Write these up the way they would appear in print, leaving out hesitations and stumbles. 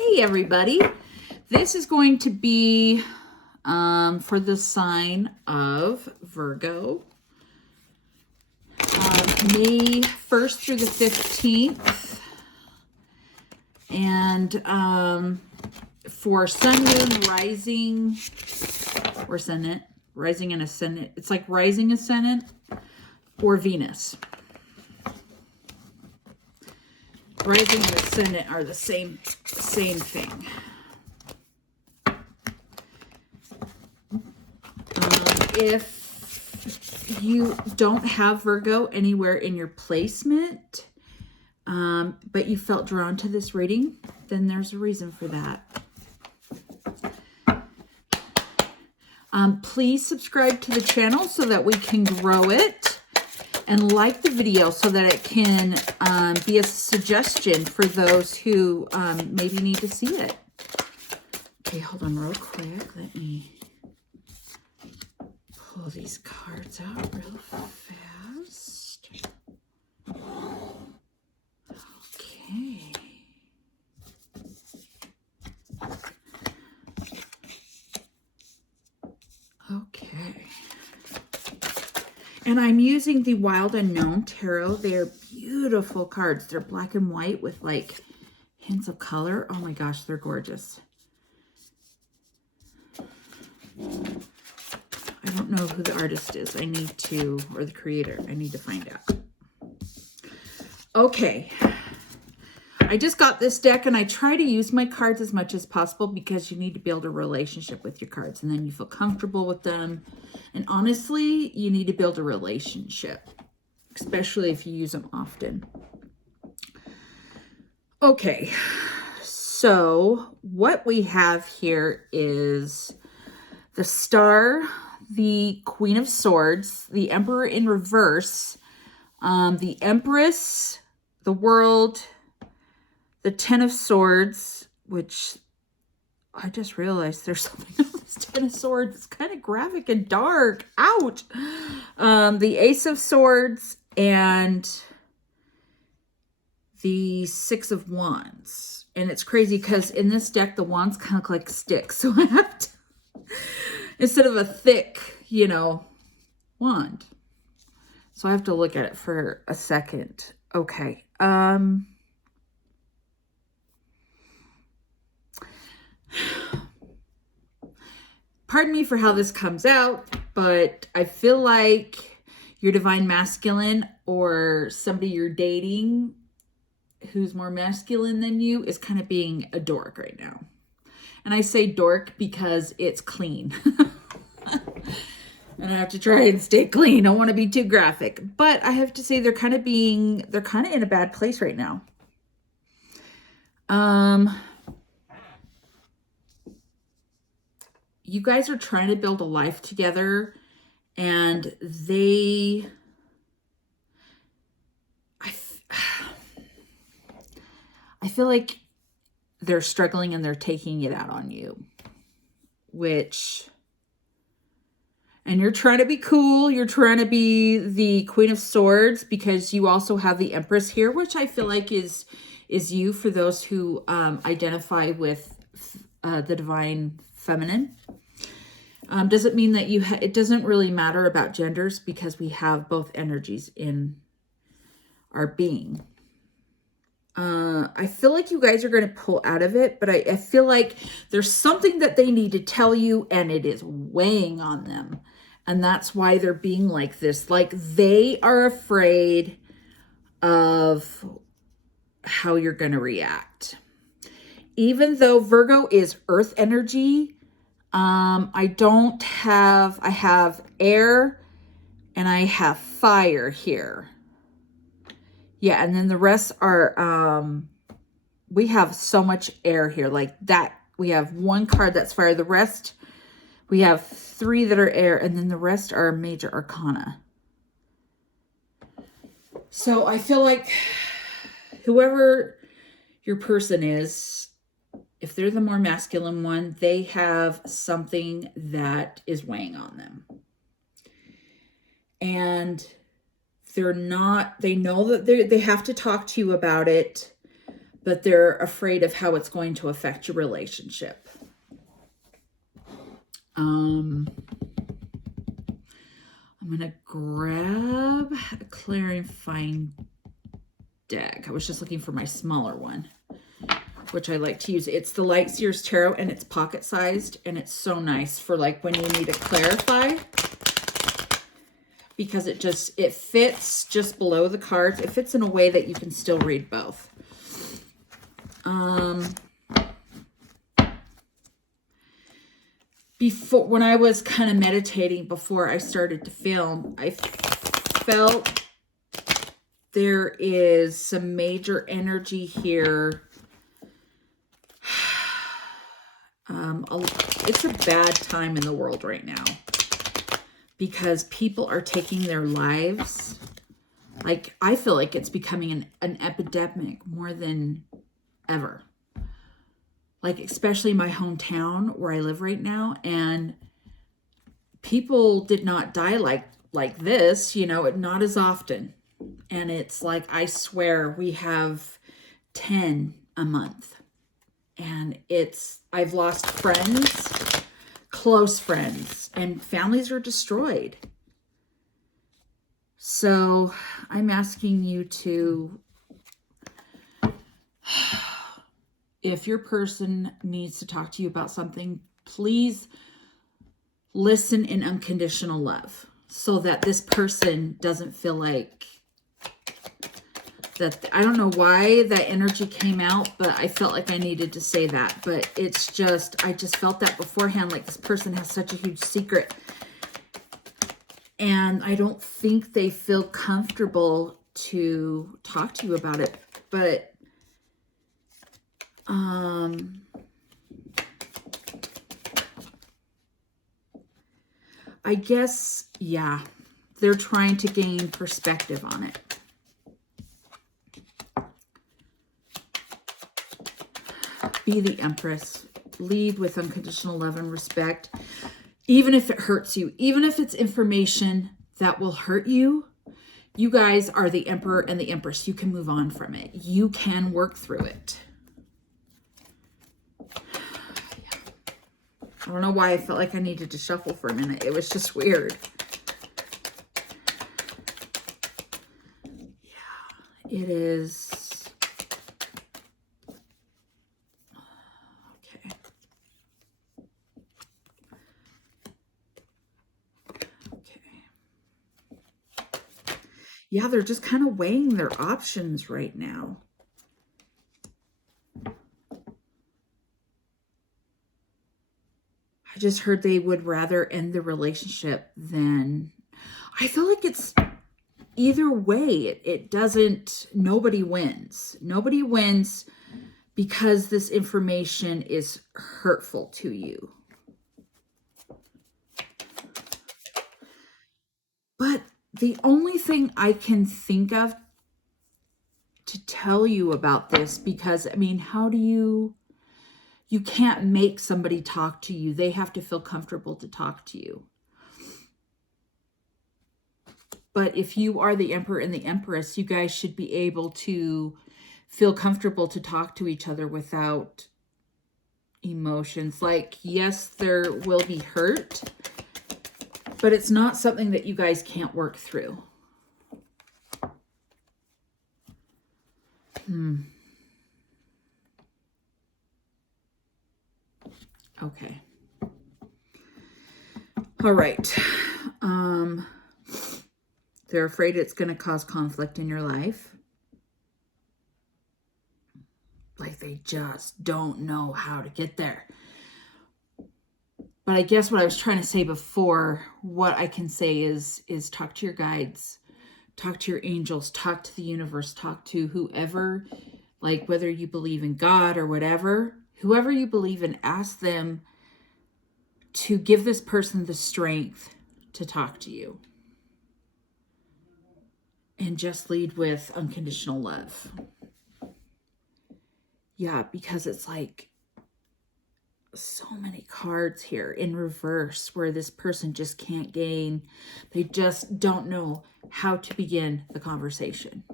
Hey everybody, this is going to be for the sign of Virgo, May 1st through the 15th, and for Sun, Moon, Rising, or Ascendant, Rising and Ascendant, it's like Rising Ascendant, or Venus. Rising and Ascendant are the same thing. If you don't have Virgo anywhere in your placement, but you felt drawn to this reading, then there's a reason for that. Please subscribe to the channel so that we can grow it, and like the video so that it can be a suggestion for those who maybe need to see it. Okay, hold on real quick. Let me pull these cards out real fast. Okay. Okay. And I'm using the Wild Unknown Tarot. They're beautiful cards. They're black and white with like hints of color. Oh my gosh, they're gorgeous. I don't know who the artist is. I need to, or the creator. I need to find out. Okay. I just got this deck and I try to use my cards as much as possible because you need to build a relationship with your cards and then you feel comfortable with them. And honestly, you need to build a relationship, especially if you use them often. Okay. So what we have here is the Star, the Queen of Swords, the Emperor in reverse, the Empress, the World, the Ten of Swords, which I just realized there's something on this Ten of Swords. It's kind of graphic and dark. Ouch! The Ace of Swords and the Six of Wands. And it's crazy because in this deck, the wands kind of look like sticks. So I have to, instead of a thick, wand. So I have to look at it for a second. Okay. Pardon me for how this comes out, but I feel like your divine masculine or somebody you're dating who's more masculine than you is kind of being a dork right now. And I say dork because it's clean. And I have to try and stay clean. I don't want to be too graphic. But I have to say they're kind of in a bad place right now. You guys are trying to build a life together, and I feel like they're struggling and they're taking it out on you, and you're trying to be cool. You're trying to be the Queen of Swords because you also have the Empress here, which I feel like is you for those who identify with the divine feminine. Doesn't mean that it doesn't really matter about genders because we have both energies in our being. I feel like you guys are going to pull out of it, but I feel like there's something that they need to tell you and it is weighing on them. And that's why they're being like this. Like they are afraid of how you're going to react. Even though Virgo is earth energy, I have air and I have fire here. Yeah, and then the rest are, we have so much air here like that. We have one card that's fire. The rest, we have 3 that are air, and then the rest are major arcana. So I feel like whoever your person is, if they're the more masculine one, they have something that is weighing on them. And they know that they have to talk to you about it, but they're afraid of how it's going to affect your relationship. I'm going to grab a clarifying deck. I was just looking for my smaller one, which I like to use. It's the Light Seers Tarot, and it's pocket sized, and it's so nice for like when you need to clarify, because it fits just below the cards. It fits in a way that you can still read both. Before, when I was kind of meditating before I started to film, I felt there is some major energy here. It's a bad time in the world right now because people are taking their lives. Like, I feel like it's becoming an epidemic more than ever. Like, especially my hometown where I live right now. And people did not die like this, you know, not as often. And it's like, I swear we have 10 a month. And I've lost friends, close friends, and families are destroyed. So I'm asking you to, if your person needs to talk to you about something, please listen in unconditional love so that this person doesn't feel like that. I don't know why that energy came out, but I felt like I needed to say that. But it's just, I just felt that beforehand, like this person has such a huge secret. And I don't think they feel comfortable to talk to you about it. But I guess, yeah, they're trying to gain perspective on it. Be the Empress. Lead with unconditional love and respect. Even if it hurts you, even if it's information that will hurt you, you guys are the Emperor and the Empress. You can move on from it. You can work through it. I don't know why I felt like I needed to shuffle for a minute. It was just weird. Yeah, it is. Okay. Okay. Yeah, they're just kind of weighing their options right now. I just heard they would rather end the relationship than... I feel like it's either way. It doesn't... Nobody wins. Nobody wins because this information is hurtful to you. But the only thing I can think of to tell you about this, because, I mean, how do you... You can't make somebody talk to you. They have to feel comfortable to talk to you. But if you are the Emperor and the Empress, you guys should be able to feel comfortable to talk to each other without emotions. Like, yes, there will be hurt, but it's not something that you guys can't work through. Okay. All right. They're afraid it's going to cause conflict in your life. Like they just don't know how to get there. But I guess what I was trying to say before, what I can say is talk to your guides, talk to your angels, talk to the universe, talk to whoever, like whether you believe in God or whatever, whoever you believe in, ask them to give this person the strength to talk to you. And just lead with unconditional love. Yeah, because it's like so many cards here in reverse where this person just can't gain. They just don't know how to begin the conversation.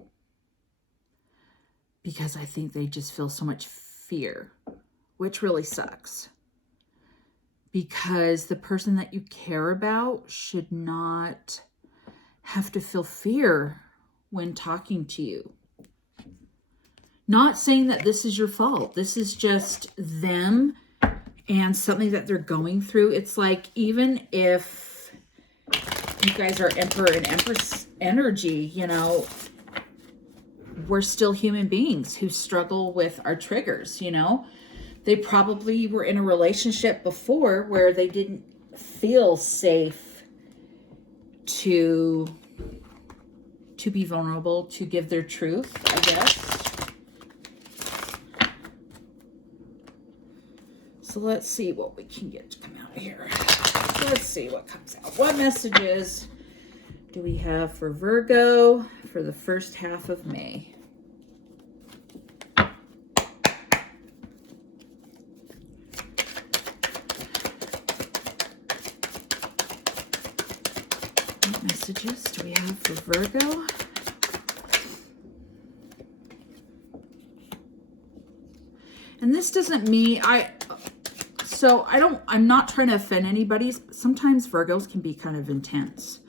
because I think they just feel so much fear, which really sucks. Because the person that you care about should not have to feel fear when talking to you. Not saying that this is your fault. This is just them and something that they're going through. It's like, even if you guys are Emperor and Empress energy, you know, we're still human beings who struggle with our triggers, you know. They probably were in a relationship before where they didn't feel safe to be vulnerable, to give their truth, I guess. So let's see what we can get to come out here. Let's see what comes out. What messages do we have for Virgo for the first half of May? What messages do we have for Virgo? And this doesn't mean I'm not trying to offend anybody. Sometimes Virgos can be kind of intense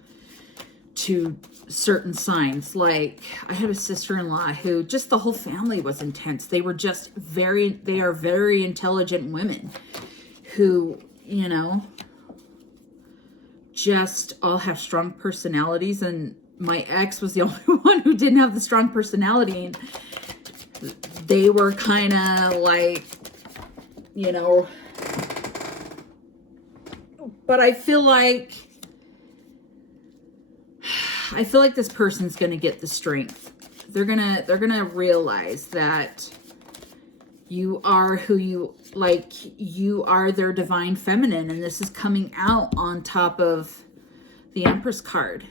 to certain signs. Like, I have a sister-in-law who just the whole family was intense. They are very intelligent women who, you know, just all have strong personalities. And my ex was the only one who didn't have the strong personality. And they were kind of like, you know, but I feel like this person's going to get the strength. They're going to realize that you are who you are their divine feminine, and this is coming out on top of the Empress card.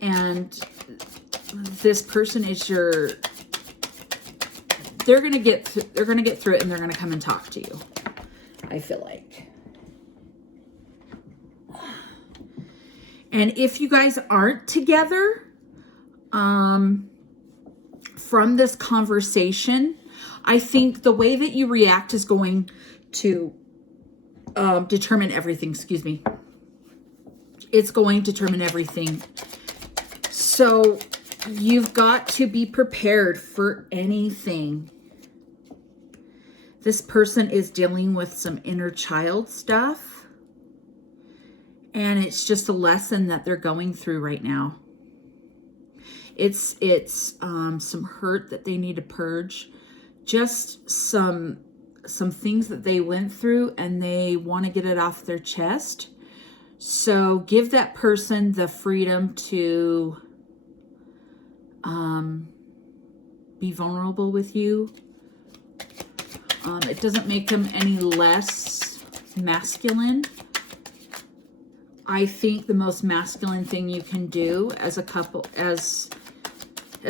And this person is they're going to get through it, and they're going to come and talk to you. I feel like. And if you guys aren't together, from this conversation, I think the way that you react is going to determine everything. Excuse me. It's going to determine everything. So you've got to be prepared for anything. This person is dealing with some inner child stuff. And it's just a lesson that they're going through right now. It's some hurt that they need to purge. Just some things that they went through, and they want to get it off their chest. So give that person the freedom to be vulnerable with you. It doesn't make them any less masculine. I think the most masculine thing you can do as a couple, as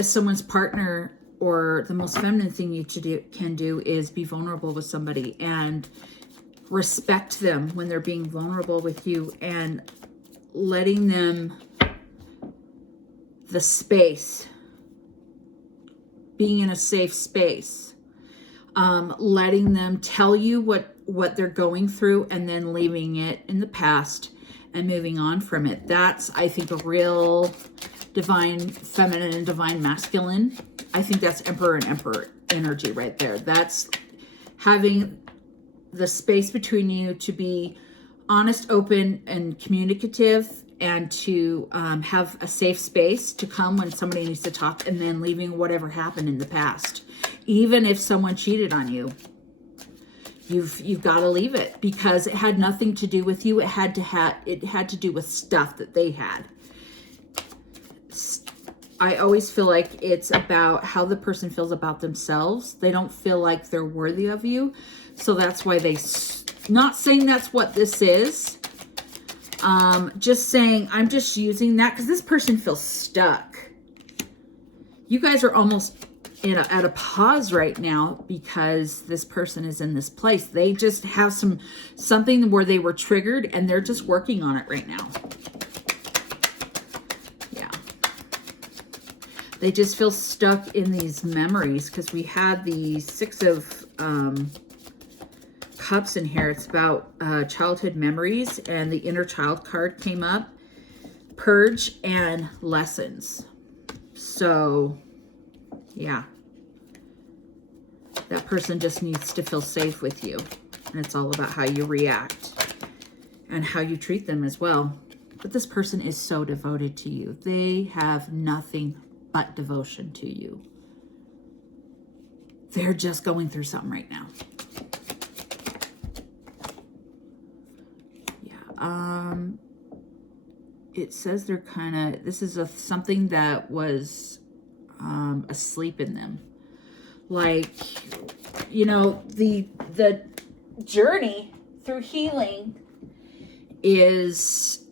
someone's partner, or the most feminine thing you can do is be vulnerable with somebody and respect them when they're being vulnerable with you, and letting them the space, being in a safe space, letting them tell you what they're going through, and then leaving it in the past and moving on from it. That's, I think, a real divine feminine and divine masculine. I think that's Emperor and Emperor energy right there. That's having the space between you to be honest, open, and communicative, and to have a safe space to come when somebody needs to talk, and then leaving whatever happened in the past. Even if someone cheated on you, you've got to leave it, because it had nothing to do with you. It had to do with stuff that they had. I always feel like it's about how the person feels about themselves. They don't feel like they're worthy of you. So that's why not saying that's what this is. Just saying, I'm just using that because this person feels stuck. You guys are almost at a pause right now because this person is in this place. They just have something where they were triggered, and they're just working on it right now. Yeah. They just feel stuck in these memories because we had the Six of Cups in here. It's about childhood memories, and the inner child card came up. Purge and lessons. So, yeah. That person just needs to feel safe with you. And it's all about how you react and how you treat them as well. But this person is so devoted to you. They have nothing but devotion to you. They're just going through something right now. Yeah. It says they're kind of, this is something that was asleep in them. Like, you know, the journey through healing is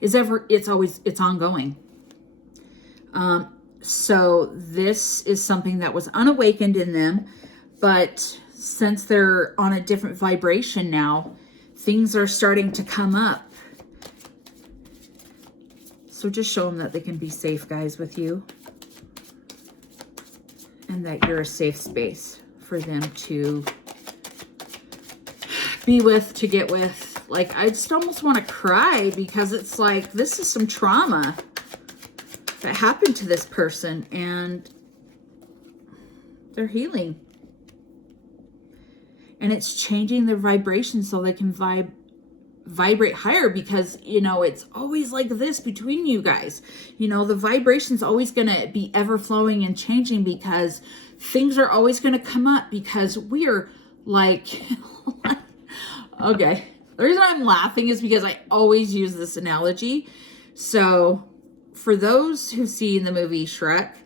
it's ongoing. So this is something that was unawakened in them, but since they're on a different vibration now, things are starting to come up. So just show them that they can be safe, guys, with you. And that you're a safe space for them to be with, to get with. Like, I just almost want to cry because it's like, this is some trauma that happened to this person and they're healing. And it's changing their vibration so they can vibrate higher, because, you know, it's always like this between you guys. You know, the vibration's always going to be ever flowing and changing because things are always going to come up, because we're like, okay. The reason I'm laughing is because I always use this analogy. So for those who see in the movie Shrek,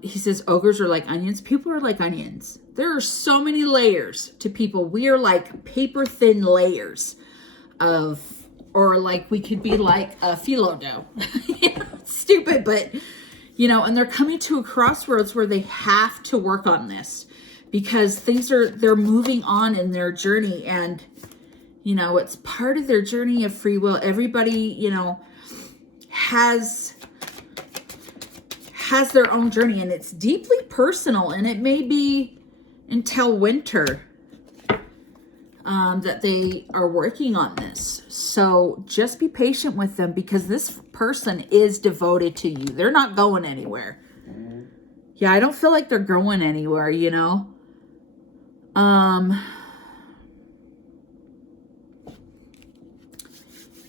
he says ogres are like onions. People are like onions. There are so many layers to people. We are like paper thin layers of, or like we could be like a phyllo dough. You know, it's stupid, but you know, and they're coming to a crossroads where they have to work on this because they're moving on in their journey, and you know, it's part of their journey of free will. Everybody, you know, has their own journey, and it's deeply personal, and it may be until winter that they are working on this. So just be patient with them, because this person is devoted to you. They're not going anywhere. Yeah, I don't feel like they're going anywhere, you know.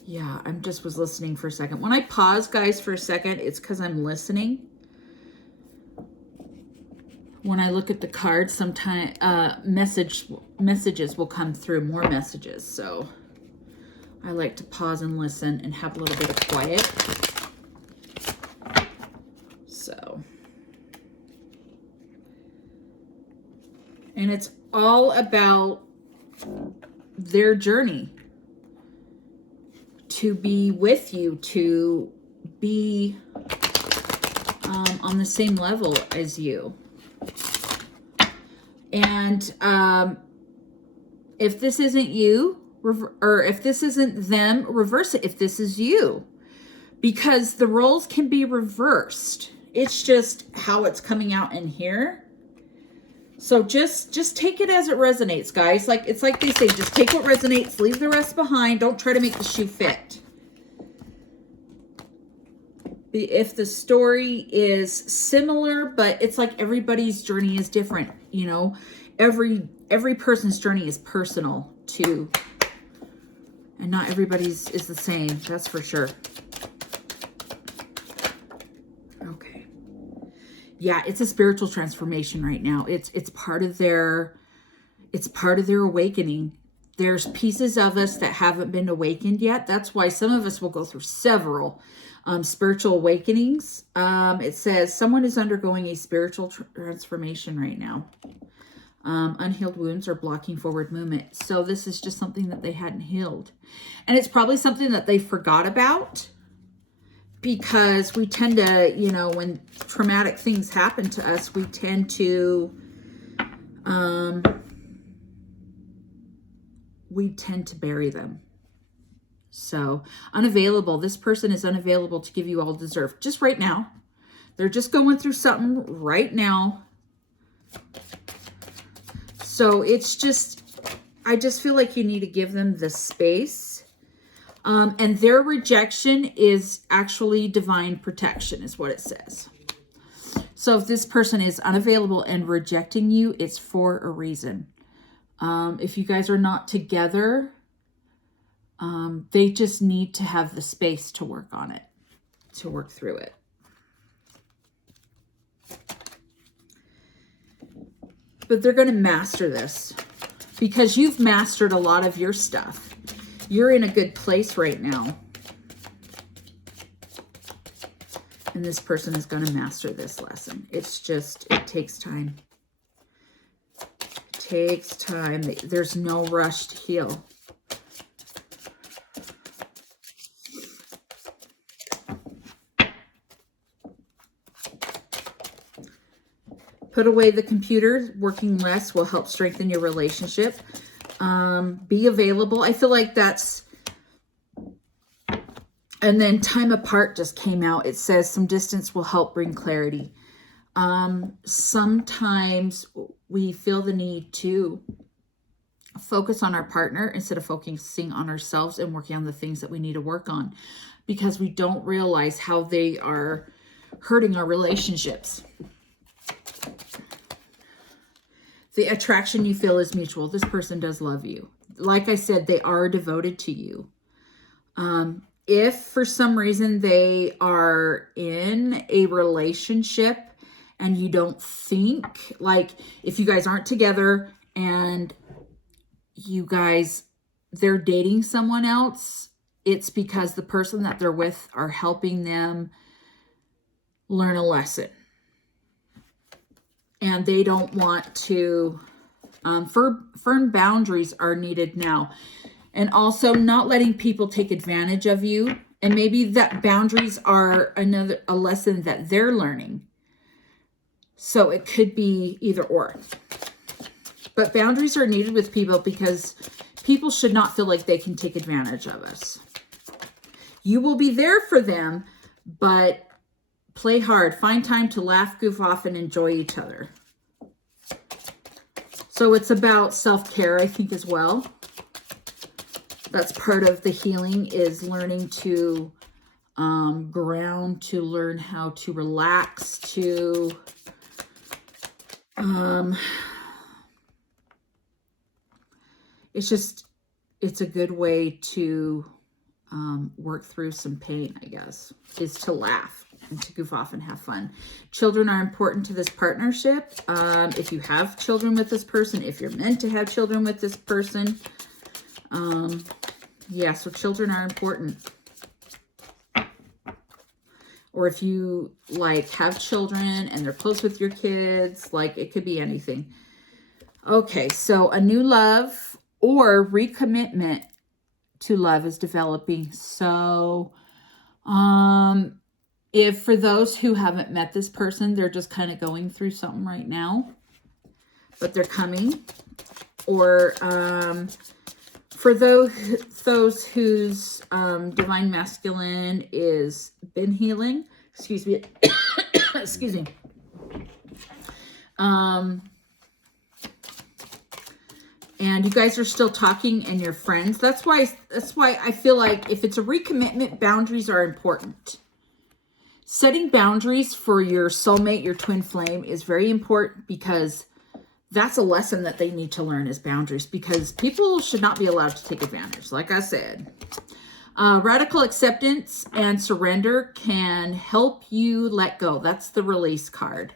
Yeah, I just was listening for a second. When I pause, guys, for a second, it's because I'm listening. When I look at the cards, sometimes messages will come through, more messages. So I like to pause and listen and have a little bit of quiet. So, and it's all about their journey to be with you, to be on the same level as you. And if this isn't you, or if this isn't them, reverse it if this is you. Because the roles can be reversed. It's just how it's coming out in here. So just take it as it resonates, guys. Like, it's like they say, just take what resonates, leave the rest behind. Don't try to make the shoe fit. If the story is similar, but it's like everybody's journey is different, you know. Every person's journey is personal too. And not everybody's is the same, that's for sure. Okay. Yeah, it's a spiritual transformation right now. It's part of their awakening. There's pieces of us that haven't been awakened yet. That's why some of us will go through several spiritual awakenings. It says someone is undergoing a spiritual transformation right now. Unhealed wounds are blocking forward movement. So this is just something that they hadn't healed. And it's probably something that they forgot about, because we tend to, you know, when traumatic things happen to us, we tend to bury them. So unavailable. This person is unavailable to give you all deserved just right now. They're just going through something right now. So it's just, I just feel like you need to give them the space. And their rejection is actually divine protection is what it says. So if this person is unavailable and rejecting you, it's for a reason. If you guys are not together, they just need to have the space to work on it, to work through it. But they're going to master this because you've mastered a lot of your stuff. You're in a good place right now. And this person is going to master this lesson. It's just, it takes time. It takes time. There's no rush to heal. Put away the computer. Working less will help strengthen your relationship. Be available. I feel like that's... And then time apart just came out. It says some distance will help bring clarity. Sometimes we feel the need to focus on our partner instead of focusing on ourselves and working on the things that we need to work on because we don't realize how they are hurting our relationships. The attraction you feel is mutual. This person does love you. Like I said, they are devoted to you. If for some reason they are in a relationship and you don't think, like if you guys aren't together and they're dating someone else, it's because the person that they're with are helping them learn a lesson. And they don't want to, firm boundaries are needed now. And also not letting people take advantage of you. And maybe that boundaries are a lesson that they're learning. So it could be either or. But boundaries are needed with people because people should not feel like they can take advantage of us. You will be there for them, but play hard. Find time to laugh, goof off, and enjoy each other. So it's about self-care, I think, as well. That's part of the healing is learning to ground, to learn how to relax, to it's a good way to work through some pain, I guess, is to laugh and to goof off and have fun. Children are important to this partnership. If you have children with this person, if you're meant to have children with this person, yeah, so children are important. Or if you like have children and they're close with your kids, like it could be anything. Okay, so a new love or recommitment to love is developing. So, if for those who haven't met this person, they're just kind of going through something right now, but they're coming. Or, for those whose divine masculine is been healing, excuse me, excuse me. And you guys are still talking and you're friends. That's why I feel like if it's a recommitment, boundaries are important. Setting boundaries for your soulmate, your twin flame is very important because that's a lesson that they need to learn is boundaries because people should not be allowed to take advantage. Like I said, radical acceptance and surrender can help you let go. That's the release card.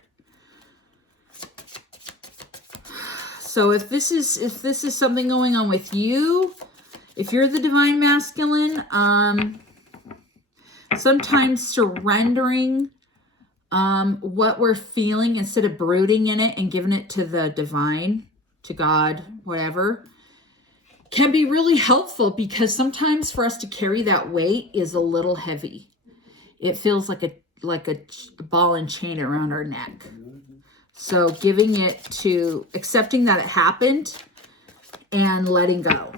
So if this is something going on with you, if you're the divine masculine, sometimes surrendering what we're feeling instead of brooding in it and giving it to the divine, to God, whatever, can be really helpful because sometimes for us to carry that weight is a little heavy. It feels like a ball and chain around our neck. So giving it to, accepting that it happened and letting go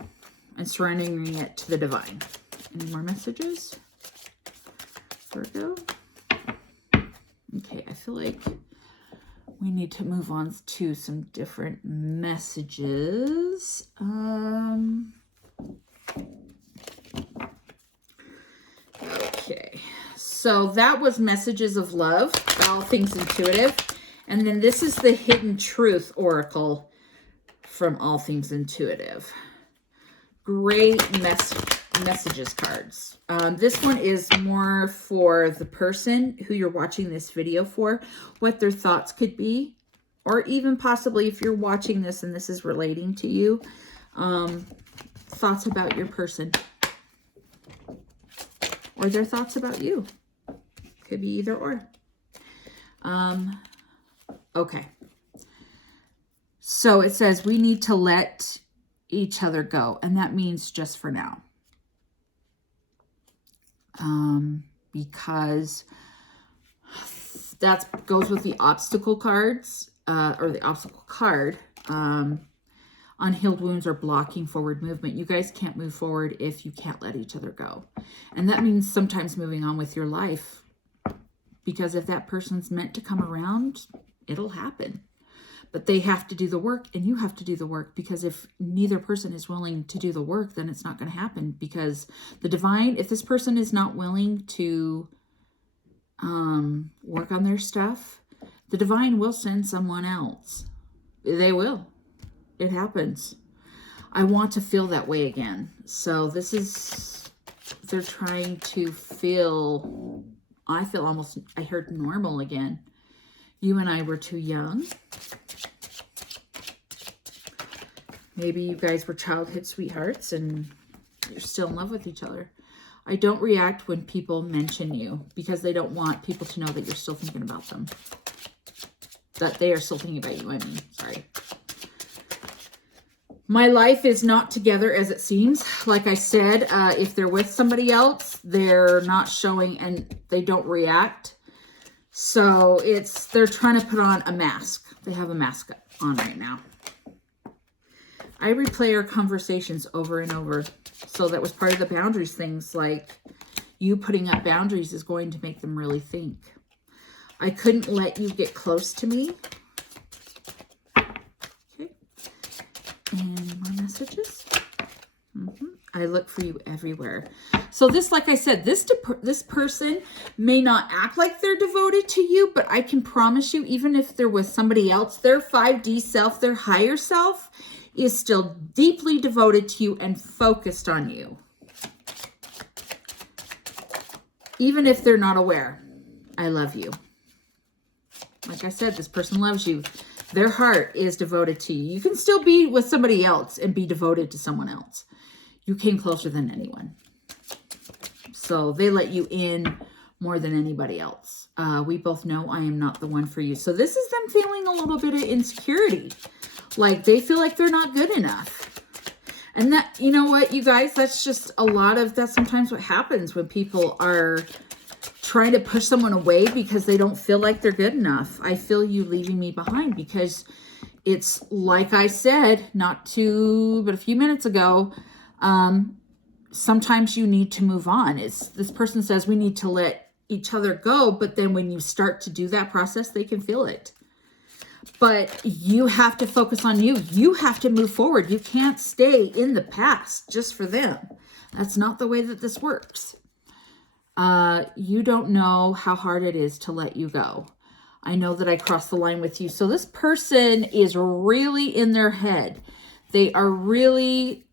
and surrendering it to the divine. Any more messages? Virgo? Okay, I feel like we need to move on to some different messages. Okay, so that was Messages of Love, All Things Intuitive. And then this is the Hidden Truth Oracle from All Things Intuitive. Great messages cards. This one is more for the person who you're watching this video for, what their thoughts could be, or even possibly if you're watching this and this is relating to you, thoughts about your person or their thoughts about you. Could be either or. Okay. So it says we need to let each other go, and that means just for now. Because that goes with the obstacle cards, or the obstacle card. Unhealed wounds are blocking forward movement. You guys can't move forward if you can't let each other go. And that means sometimes moving on with your life. Because if that person's meant to come around, it'll happen. But they have to do the work, and you have to do the work, because if neither person is willing to do the work, then it's not going to happen. Because the divine, if this person is not willing to work on their stuff, the divine will send someone else. They will. It happens. I want to feel that way again. So this is, they're trying to feel, I feel almost, I heard normal again. You and I were too young. Maybe you guys were childhood sweethearts and you're still in love with each other. I don't react when people mention you because they don't want people to know that you're still thinking about them. That they are still thinking about you, I mean, sorry. My life is not together as it seems. Like I said, if they're with somebody else, they're not showing and they don't react. So they're trying to put on a mask. They have a mask on right now. I replay our conversations over and over. So that was part of the boundaries things. Like you putting up boundaries is going to make them really think. I couldn't let you get close to me. Okay. And more messages. I look for you everywhere. So this, like I said, this person may not act like they're devoted to you, but I can promise you, even if they're with somebody else, their 5D self, their higher self, is still deeply devoted to you and focused on you. Even if they're not aware. I love you. Like I said, this person loves you. Their heart is devoted to you. You can still be with somebody else and be devoted to someone else. You came closer than anyone. So they let you in more than anybody else. We both know I am not the one for you. So this is them feeling a little bit of insecurity. Like they feel like they're not good enough. And that, you know what, you guys, that's just that's sometimes what happens when people are trying to push someone away because they don't feel like they're good enough. I feel you leaving me behind because it's like I said, but a few minutes ago, sometimes you need to move on. This person says we need to let each other go, but then when you start to do that process, they can feel it. But you have to focus on you. You have to move forward. You can't stay in the past just for them. That's not the way that this works. You don't know how hard it is to let you go. I know that I crossed the line with you. So this person is really in their head. They are really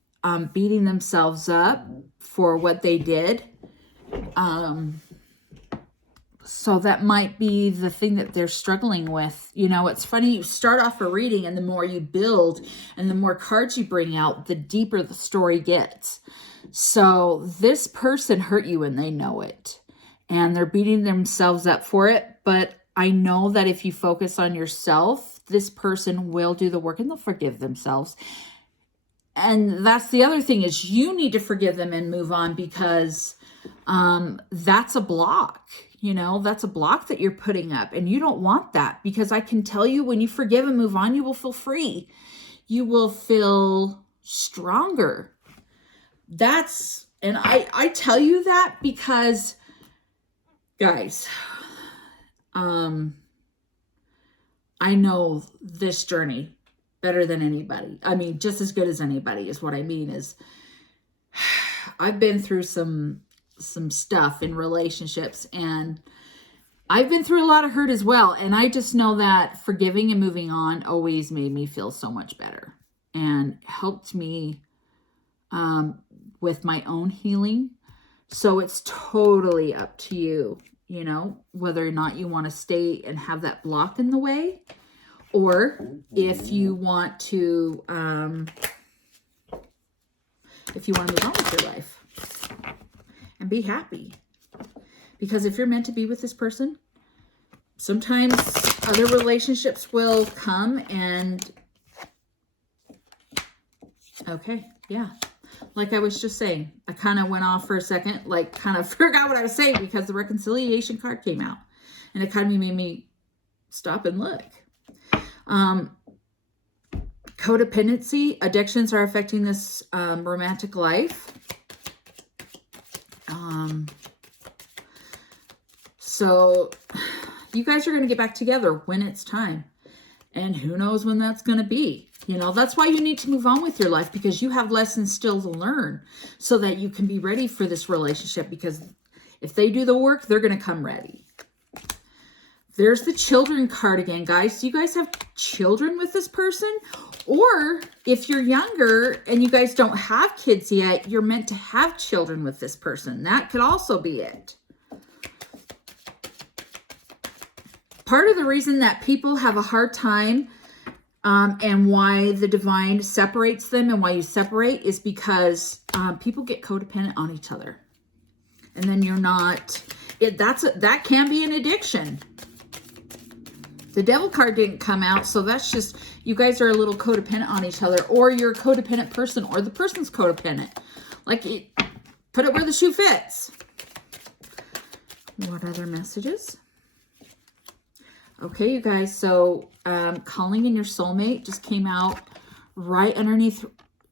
beating themselves up for what they did. So that might be the thing that they're struggling with. You know, it's funny, you start off a reading and the more you build and the more cards you bring out, the deeper the story gets. So this person hurt you and they know it. And they're beating themselves up for it. But I know that if you focus on yourself, this person will do the work and they'll forgive themselves. And that's the other thing is you need to forgive them and move on because that's a block. You know, that's a block that you're putting up and you don't want that because I can tell you when you forgive and move on, you will feel free. You will feel stronger. That's And I tell you that because, guys, I know this journey better than anybody. I mean, just as good as anybody is what I mean is I've been through some stuff in relationships, and I've been through a lot of hurt as well. And I just know that forgiving and moving on always made me feel so much better and helped me with my own healing. So it's totally up to you, you know, whether or not you want to stay and have that block in the way, or if you want to move on with your life and be happy. Because if you're meant to be with this person, sometimes other relationships will come and, okay, yeah. Like I was just saying, I kind of went off for a second, like kind of forgot what I was saying because the reconciliation card came out. And it kind of made me stop and look. Codependency, addictions are affecting this romantic life. So you guys are going to get back together when it's time. And who knows when that's going to be. You know, that's why you need to move on with your life, because you have lessons still to learn so that you can be ready for this relationship, because if they do the work, they're going to come ready. There's the children card again, guys. Do you guys have children with this person? Or if you're younger and you guys don't have kids yet, you're meant to have children with this person. That could also be it. Part of the reason that people have a hard time and why the divine separates them and why you separate is because people get codependent on each other. And then you're not, that can be an addiction. The devil card didn't come out, so that's just, you guys are a little codependent on each other, or you're a codependent person, or the person's codependent. Like, put it where the shoe fits. What other messages? Okay, you guys, so calling in your soulmate just came out right underneath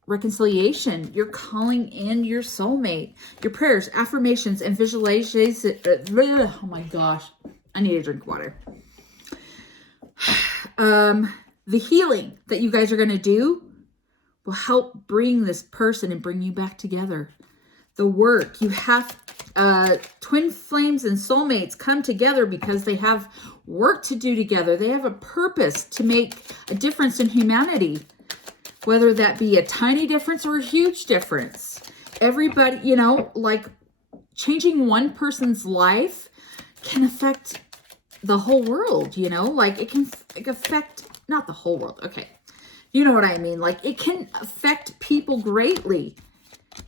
reconciliation. You're calling in your soulmate. Your prayers, affirmations, and visualizations. Oh my gosh, I need to drink water. The healing that you guys are going to do will help bring this person and bring you back together. The work, you have twin flames and soulmates come together because they have work to do together. They have a purpose to make a difference in humanity, whether that be a tiny difference or a huge difference. Everybody, you know, like changing one person's life can affect the whole world, you know, like it can affect, not the whole world. Okay. You know what I mean? Like it can affect people greatly.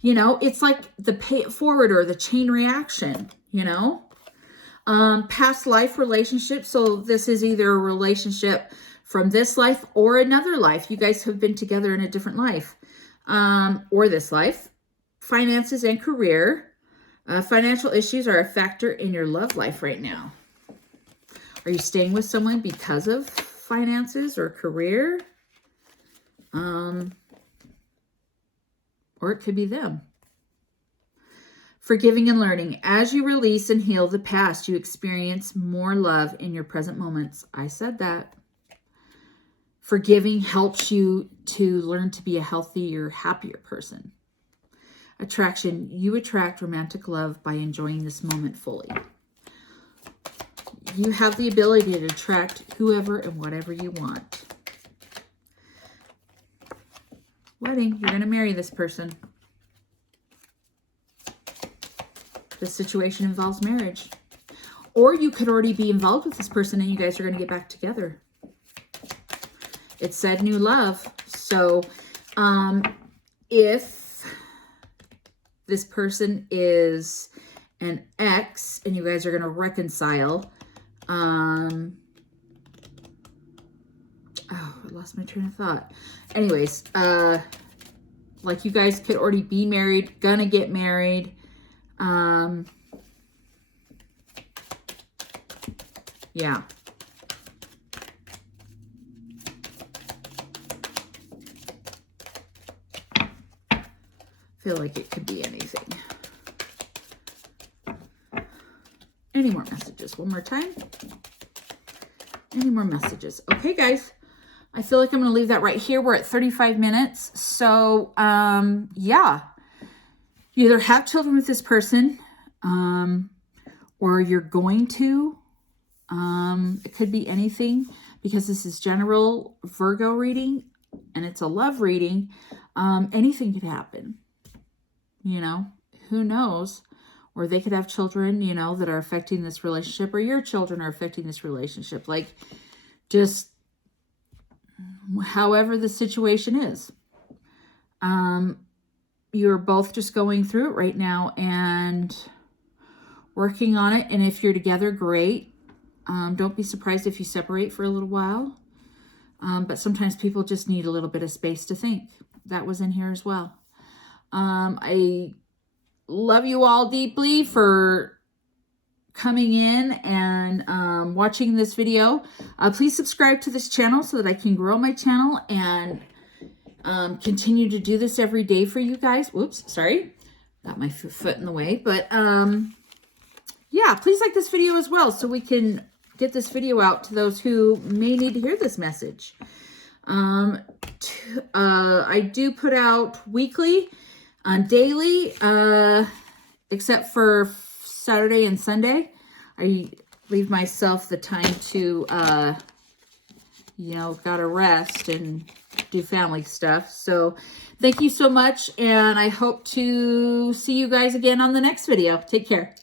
You know, it's like the pay it forward or the chain reaction, you know, past life relationships. So this is either a relationship from this life or another life. You guys have been together in a different life, or this life. Finances and career. Financial issues are a factor in your love life right now. Are you staying with someone because of finances or career? Or it could be them. Forgiving and learning. As you release and heal the past, you experience more love in your present moments. I said that. Forgiving helps you to learn to be a healthier, happier person. Attraction. You attract romantic love by enjoying this moment fully. You have the ability to attract whoever and whatever you want. Wedding, you're going to marry this person. This situation involves marriage. Or you could already be involved with this person and you guys are going to get back together. It said new love. So if this person is an ex and you guys are going to reconcile, oh, I lost my train of thought. Anyways, like you guys could already be married, gonna get married. Yeah. Feel like it could be anything. Any more messages? One more time. Any more messages? Okay, guys. I feel like I'm going to leave that right here. We're at 35 minutes. So, yeah. You either have children with this person, or you're going to. It could be anything, because this is general Virgo reading and it's a love reading. Anything could happen, you know, who knows? Or they could have children, you know, that are affecting this relationship, or your children are affecting this relationship. Like, just however the situation is. You're both just going through it right now and working on it. And if you're together, great. Don't be surprised if you separate for a little while. But sometimes people just need a little bit of space to think. That was in here as well. I love you all deeply for coming in and watching this video. Please subscribe to this channel so that I can grow my channel and continue to do this every day for you guys. Whoops, sorry. Got my foot in the way. But yeah, please like this video as well so we can get this video out to those who may need to hear this message. I do put out weekly, daily, except for Saturday and Sunday. I leave myself the time to, you know, gotta rest and do family stuff. So thank you so much, and I hope to see you guys again on the next video. Take care.